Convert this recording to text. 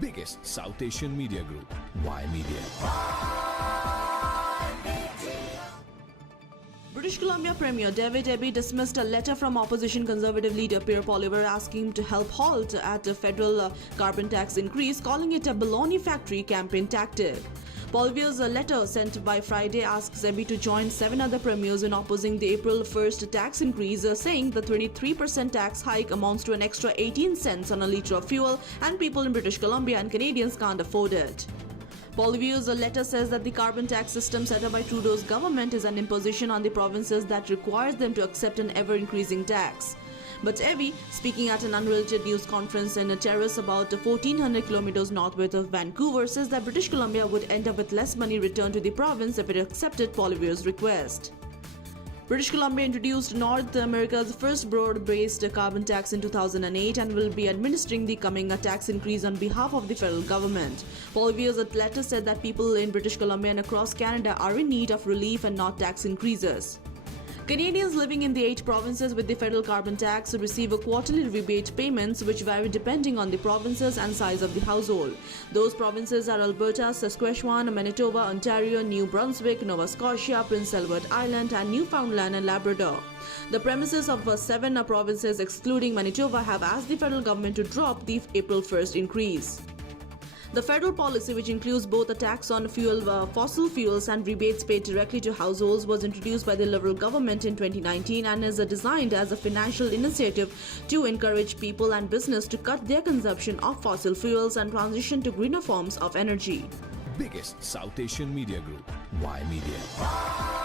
biggest South Asian media group, Y Media. British Columbia Premier David Eby dismissed a letter from opposition Conservative leader Pierre Poilievre asking him to help halt at a federal carbon tax increase, calling it a baloney factory campaign tactic. Poilievre's letter sent by Friday asks Eby to join 7 other premiers in opposing the April 1st tax increase, saying the 23% tax hike amounts to an extra 18 cents on a litre of fuel and people in British Columbia and Canadians can't afford it. Poilievre's letter says that the carbon tax system set up by Trudeau's government is an imposition on the provinces that requires them to accept an ever-increasing tax. But Eby, speaking at an unrelated news conference in a terrace about 1,400 kilometers northwest of Vancouver, says that British Columbia would end up with less money returned to the province if it accepted Poilievre's request. British Columbia introduced North America's first broad-based carbon tax in 2008 and will be administering the coming tax increase on behalf of the federal government. Poilievre's letter said that people in British Columbia and across Canada are in need of relief and not tax increases. Canadians living in the 8 provinces with the federal carbon tax receive a quarterly rebate payments which vary depending on the provinces and size of the household. Those provinces are Alberta, Saskatchewan, Manitoba, Ontario, New Brunswick, Nova Scotia, Prince Edward Island and Newfoundland and Labrador. The premises of 7 provinces excluding Manitoba have asked the federal government to drop the April 1st increase. The federal policy, which includes both a tax on fossil fuels and rebates paid directly to households, was introduced by the Liberal government in 2019 and is designed as a financial initiative to encourage people and business to cut their consumption of fossil fuels and transition to greener forms of energy. Biggest South Asian media group, Y Media.